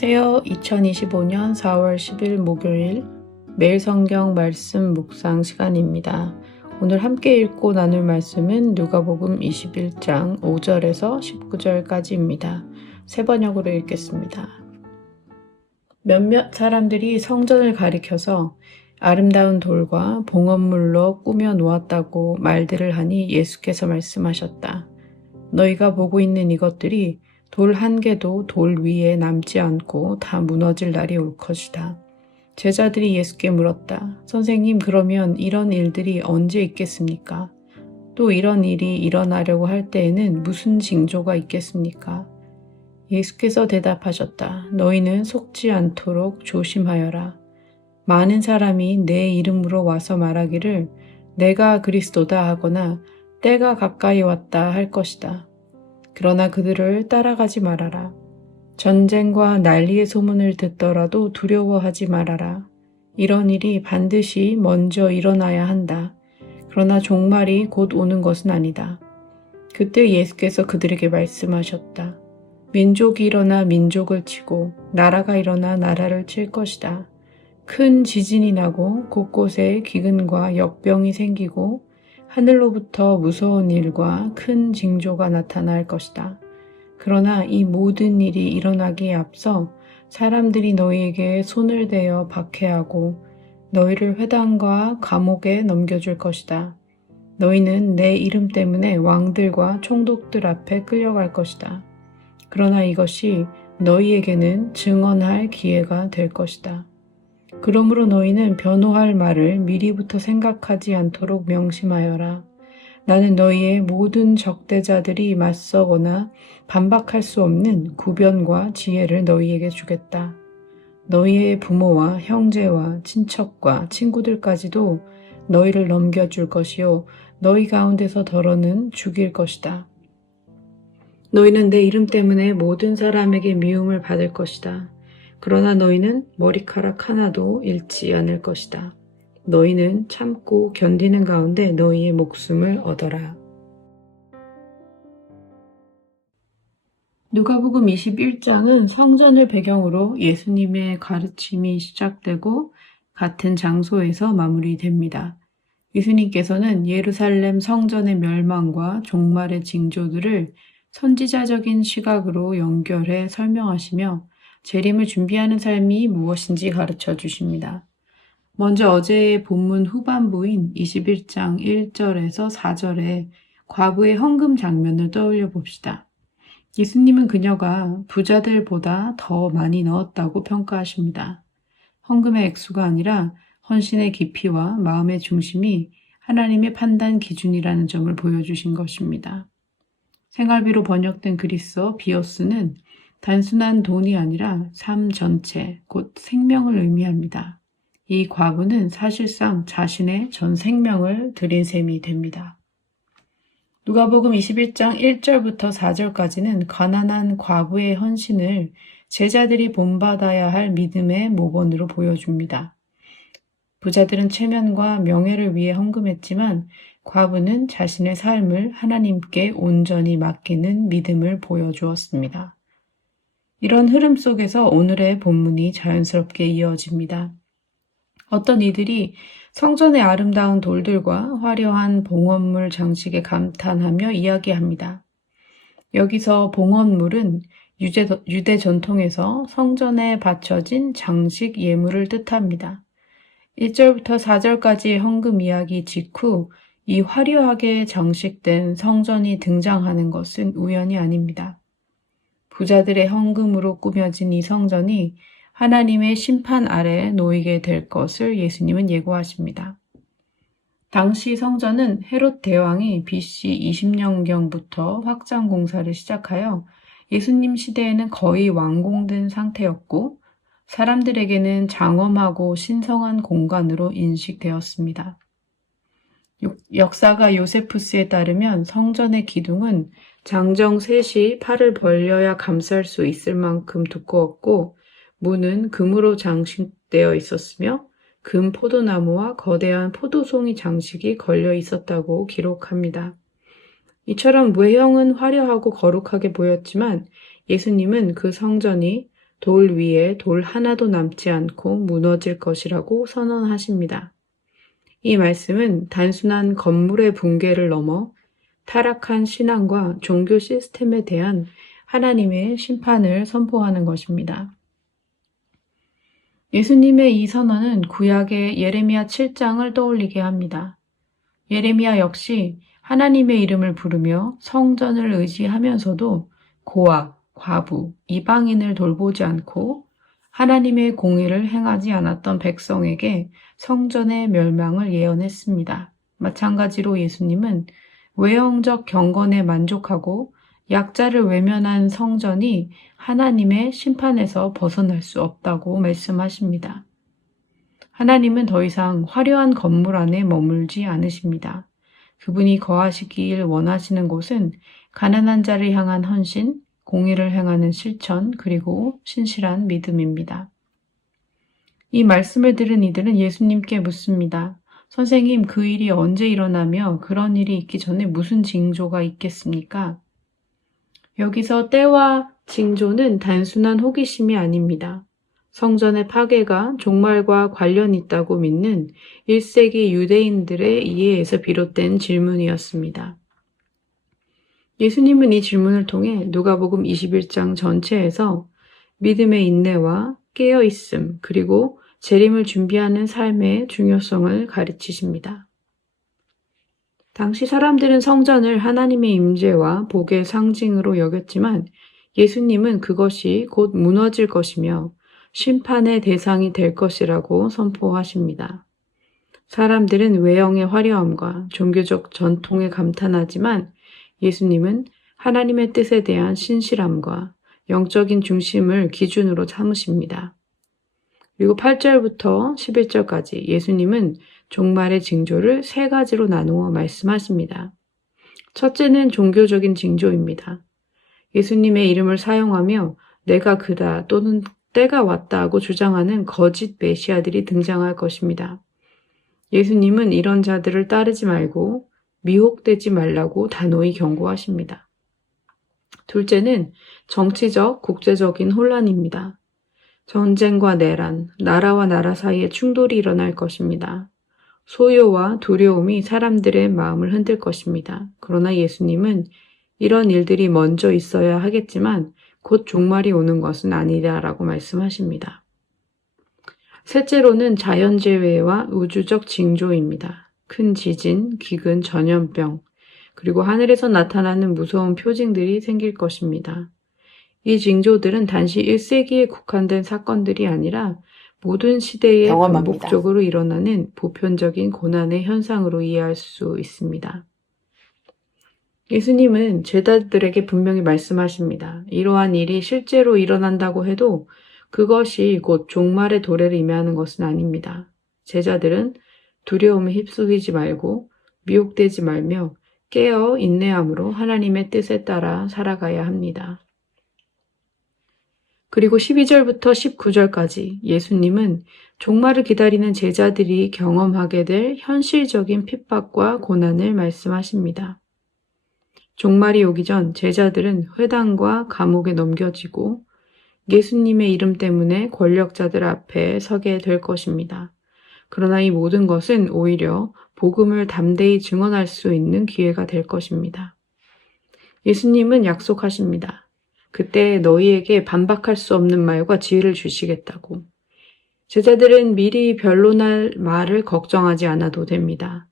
안녕하세요. 2025년 4월 10일 목요일 매일 성경 말씀 묵상 시간입니다. 오늘 함께 읽고 나눌 말씀은 누가복음 21장 5절에서 19절까지입니다. 세 번역으로 읽겠습니다. 몇몇 사람들이 성전을 가리켜서 아름다운 돌과 봉헌물로 꾸며 놓았다고 말들을 하니 예수께서 말씀하셨다. 너희가 보고 있는 이것들이 돌 한 개도 돌 위에 남지 않고 다 무너질 날이 올 것이다. 제자들이 예수께 물었다. 선생님, 그러면 이런 일들이 언제 있겠습니까? 또 이런 일이 일어나려고 할 때에는 무슨 징조가 있겠습니까? 예수께서 대답하셨다. 너희는 속지 않도록 조심하여라. 많은 사람이 내 이름으로 와서 말하기를 내가 그리스도다 하거나 때가 가까이 왔다 할 것이다. 그러나 그들을 따라가지 말아라. 전쟁과 난리의 소문을 듣더라도 두려워하지 말아라. 이런 일이 반드시 먼저 일어나야 한다. 그러나 종말이 곧 오는 것은 아니다. 그때 예수께서 그들에게 말씀하셨다. 민족이 일어나 민족을 치고 나라가 일어나 나라를 칠 것이다. 큰 지진이 나고 곳곳에 기근과 역병이 생기고 하늘로부터 무서운 일과 큰 징조가 나타날 것이다. 그러나 이 모든 일이 일어나기에 앞서 사람들이 너희에게 손을 대어 박해하고 너희를 회당과 감옥에 넘겨줄 것이다. 너희는 내 이름 때문에 왕들과 총독들 앞에 끌려갈 것이다. 그러나 이것이 너희에게는 증언할 기회가 될 것이다. 그러므로 너희는 변호할 말을 미리부터 생각하지 않도록 명심하여라. 나는 너희의 모든 적대자들이 맞서거나 반박할 수 없는 구변과 지혜를 너희에게 주겠다. 너희의 부모와 형제와 친척과 친구들까지도 너희를 넘겨줄 것이요 너희 가운데서 더러는 죽일 것이다. 너희는 내 이름 때문에 모든 사람에게 미움을 받을 것이다. 그러나 너희는 머리카락 하나도 잃지 않을 것이다. 너희는 참고 견디는 가운데 너희의 목숨을 얻어라. 누가복음 21장은 성전을 배경으로 예수님의 가르침이 시작되고 같은 장소에서 마무리됩니다. 예수님께서는 예루살렘 성전의 멸망과 종말의 징조들을 선지자적인 시각으로 연결해 설명하시며 재림을 준비하는 삶이 무엇인지 가르쳐 주십니다. 먼저 어제의 본문 후반부인 21장 1절에서 4절의 과부의 헌금 장면을 떠올려 봅시다. 예수님은 그녀가 부자들보다 더 많이 넣었다고 평가하십니다. 헌금의 액수가 아니라 헌신의 깊이와 마음의 중심이 하나님의 판단 기준이라는 점을 보여주신 것입니다. 생활비로 번역된 그리스어 비오스는 단순한 돈이 아니라 삶 전체, 곧 생명을 의미합니다. 이 과부는 사실상 자신의 전 생명을 드린 셈이 됩니다. 누가복음 21장 1절부터 4절까지는 가난한 과부의 헌신을 제자들이 본받아야 할 믿음의 모범으로 보여줍니다. 부자들은 체면과 명예를 위해 헌금했지만 과부는 자신의 삶을 하나님께 온전히 맡기는 믿음을 보여주었습니다. 이런 흐름 속에서 오늘의 본문이 자연스럽게 이어집니다. 어떤 이들이 성전의 아름다운 돌들과 화려한 봉헌물 장식에 감탄하며 이야기합니다. 여기서 봉헌물은 유대 전통에서 성전에 바쳐진 장식 예물을 뜻합니다. 1절부터 4절까지의 헌금 이야기 직후 이 화려하게 장식된 성전이 등장하는 것은 우연이 아닙니다. 부자들의 헌금으로 꾸며진 이 성전이 하나님의 심판 아래에 놓이게 될 것을 예수님은 예고하십니다. 당시 성전은 헤롯 대왕이 BC 20년경부터 확장 공사를 시작하여 예수님 시대에는 거의 완공된 상태였고 사람들에게는 장엄하고 신성한 공간으로 인식되었습니다. 역사가 요세푸스에 따르면 성전의 기둥은 장정 셋이 팔을 벌려야 감쌀 수 있을 만큼 두꺼웠고 문은 금으로 장식되어 있었으며 금 포도나무와 거대한 포도송이 장식이 걸려 있었다고 기록합니다. 이처럼 외형은 화려하고 거룩하게 보였지만 예수님은 그 성전이 돌 위에 돌 하나도 남지 않고 무너질 것이라고 선언하십니다. 이 말씀은 단순한 건물의 붕괴를 넘어 타락한 신앙과 종교 시스템에 대한 하나님의 심판을 선포하는 것입니다. 예수님의 이 선언은 구약의 예레미야 7장을 떠올리게 합니다. 예레미야 역시 하나님의 이름을 부르며 성전을 의지하면서도 고아, 과부, 이방인을 돌보지 않고 하나님의 공의를 행하지 않았던 백성에게 성전의 멸망을 예언했습니다. 마찬가지로 예수님은 외형적 경건에 만족하고 약자를 외면한 성전이 하나님의 심판에서 벗어날 수 없다고 말씀하십니다. 하나님은 더 이상 화려한 건물 안에 머물지 않으십니다. 그분이 거하시길 원하시는 곳은 가난한 자를 향한 헌신, 공의를 행하는 실천, 그리고 신실한 믿음입니다. 이 말씀을 들은 이들은 예수님께 묻습니다. 선생님, 그 일이 언제 일어나며 그런 일이 있기 전에 무슨 징조가 있겠습니까? 여기서 때와 징조는 단순한 호기심이 아닙니다. 성전의 파괴가 종말과 관련 있다고 믿는 1세기 유대인들의 이해에서 비롯된 질문이었습니다. 예수님은 이 질문을 통해 누가복음 21장 전체에서 믿음의 인내와 깨어있음 그리고 재림을 준비하는 삶의 중요성을 가르치십니다. 당시 사람들은 성전을 하나님의 임재와 복의 상징으로 여겼지만 예수님은 그것이 곧 무너질 것이며 심판의 대상이 될 것이라고 선포하십니다. 사람들은 외형의 화려함과 종교적 전통에 감탄하지만 예수님은 하나님의 뜻에 대한 신실함과 영적인 중심을 기준으로 삼으십니다. 그리고 8절부터 11절까지 예수님은 종말의 징조를 3가지로 나누어 말씀하십니다. 첫째는 종교적인 징조입니다. 예수님의 이름을 사용하며 내가 그다 또는 때가 왔다 하고 주장하는 거짓 메시아들이 등장할 것입니다. 예수님은 이런 자들을 따르지 말고 미혹되지 말라고 단호히 경고하십니다. 둘째는 정치적, 국제적인 혼란입니다. 전쟁과 내란, 나라와 나라 사이에 충돌이 일어날 것입니다. 소요와 두려움이 사람들의 마음을 흔들 것입니다. 그러나 예수님은 이런 일들이 먼저 있어야 하겠지만 곧 종말이 오는 것은 아니다라고 말씀하십니다. 셋째로는 자연재해와 우주적 징조입니다. 큰 지진, 기근, 전염병, 그리고 하늘에서 나타나는 무서운 표징들이 생길 것입니다. 이 징조들은 단지 1세기에 국한된 사건들이 아니라 모든 시대에 반복적으로 일어나는 보편적인 고난의 현상으로 이해할 수 있습니다. 예수님은 제자들에게 분명히 말씀하십니다. 이러한 일이 실제로 일어난다고 해도 그것이 곧 종말의 도래를 의미하는 것은 아닙니다. 제자들은 두려움에 휩쓸리지 말고 미혹되지 말며 깨어 인내함으로 하나님의 뜻에 따라 살아가야 합니다. 그리고 12절부터 19절까지 예수님은 종말을 기다리는 제자들이 경험하게 될 현실적인 핍박과 고난을 말씀하십니다. 종말이 오기 전 제자들은 회당과 감옥에 넘겨지고 예수님의 이름 때문에 권력자들 앞에 서게 될 것입니다. 그러나 이 모든 것은 오히려 복음을 담대히 증언할 수 있는 기회가 될 것입니다. 예수님은 약속하십니다. 그때 너희에게 반박할 수 없는 말과 지혜를 주시겠다고. 제자들은 미리 변론할 말을 걱정하지 않아도 됩니다.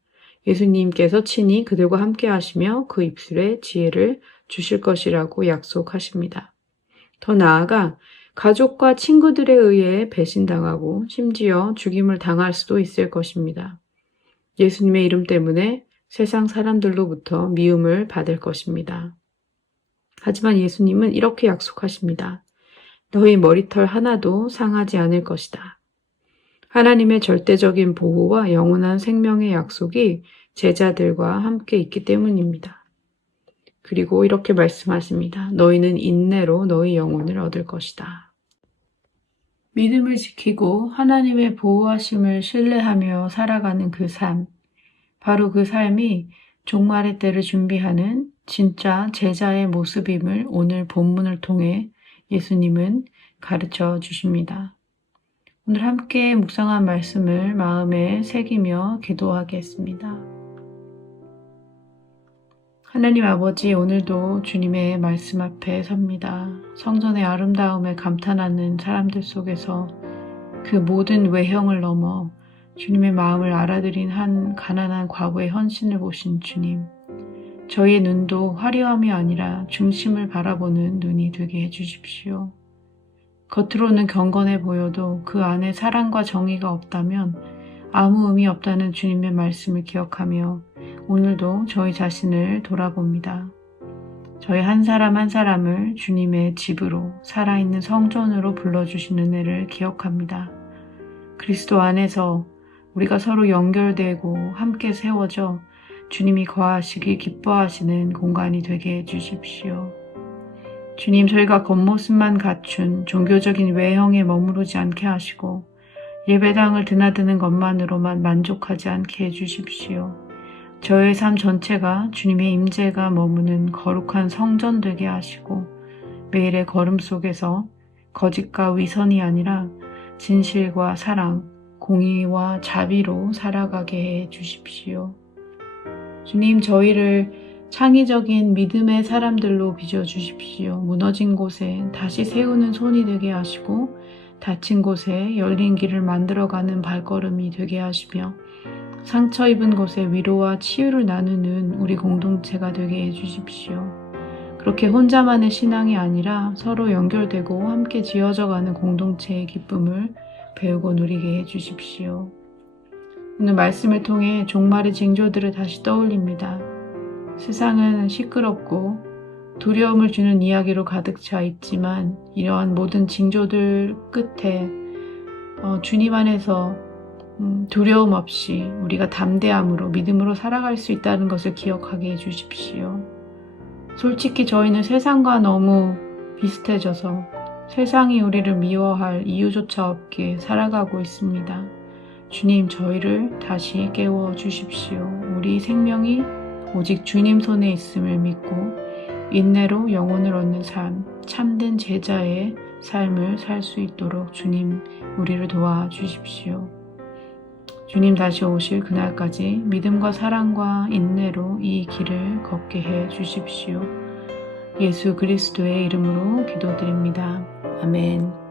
예수님께서 친히 그들과 함께 하시며 그 입술에 지혜를 주실 것이라고 약속하십니다. 더 나아가 가족과 친구들에 의해 배신당하고 심지어 죽임을 당할 수도 있을 것입니다. 예수님의 이름 때문에 세상 사람들로부터 미움을 받을 것입니다. 하지만 예수님은 이렇게 약속하십니다. 너희 머리털 하나도 상하지 않을 것이다. 하나님의 절대적인 보호와 영원한 생명의 약속이 제자들과 함께 있기 때문입니다. 그리고 이렇게 말씀하십니다. 너희는 인내로 너희 영혼을 얻을 것이다. 믿음을 지키고 하나님의 보호하심을 신뢰하며 살아가는 그 삶, 바로 그 삶이 종말의 때를 준비하는 진짜 제자의 모습임을 오늘 본문을 통해 예수님은 가르쳐 주십니다. 오늘 함께 묵상한 말씀을 마음에 새기며 기도하겠습니다. 하나님 아버지, 오늘도 주님의 말씀 앞에 섭니다. 성전의 아름다움에 감탄하는 사람들 속에서 그 모든 외형을 넘어 주님의 마음을 알아들인 한 가난한 과부의 헌신을 보신 주님, 저희의 눈도 화려함이 아니라 중심을 바라보는 눈이 되게 해주십시오. 겉으로는 경건해 보여도 그 안에 사랑과 정의가 없다면 아무 의미 없다는 주님의 말씀을 기억하며 오늘도 저희 자신을 돌아봅니다. 저희 한 사람 한 사람을 주님의 집으로, 살아있는 성전으로 불러주신 은혜를 기억합니다. 그리스도 안에서 우리가 서로 연결되고 함께 세워져 주님이 거하시기 기뻐하시는 공간이 되게 해주십시오. 주님, 저희가 겉모습만 갖춘 종교적인 외형에 머무르지 않게 하시고 예배당을 드나드는 것만으로만 만족하지 않게 해주십시오. 저의 삶 전체가 주님의 임재가 머무는 거룩한 성전 되게 하시고 매일의 걸음 속에서 거짓과 위선이 아니라 진실과 사랑, 공의와 자비로 살아가게 해주십시오. 주님, 저희를 창의적인 믿음의 사람들로 빚어주십시오. 무너진 곳에 다시 세우는 손이 되게 하시고 닫힌 곳에 열린 길을 만들어가는 발걸음이 되게 하시며 상처 입은 곳에 위로와 치유를 나누는 우리 공동체가 되게 해주십시오. 그렇게 혼자만의 신앙이 아니라 서로 연결되고 함께 지어져가는 공동체의 기쁨을 배우고 누리게 해주십시오. 오늘 말씀을 통해 종말의 징조들을 다시 떠올립니다. 세상은 시끄럽고 두려움을 주는 이야기로 가득 차 있지만 이러한 모든 징조들 끝에 주님 안에서 두려움 없이 우리가 담대함으로 믿음으로 살아갈 수 있다는 것을 기억하게 해주십시오. 솔직히 저희는 세상과 너무 비슷해져서 세상이 우리를 미워할 이유조차 없게 살아가고 있습니다. 주님, 저희를 다시 깨워주십시오. 우리 생명이 오직 주님 손에 있음을 믿고 인내로 영혼을 얻는 삶, 참된 제자의 삶을 살 수 있도록 주님, 우리를 도와주십시오. 주님 다시 오실 그날까지 믿음과 사랑과 인내로 이 길을 걷게 해 주십시오. 예수 그리스도의 이름으로 기도드립니다. 아멘.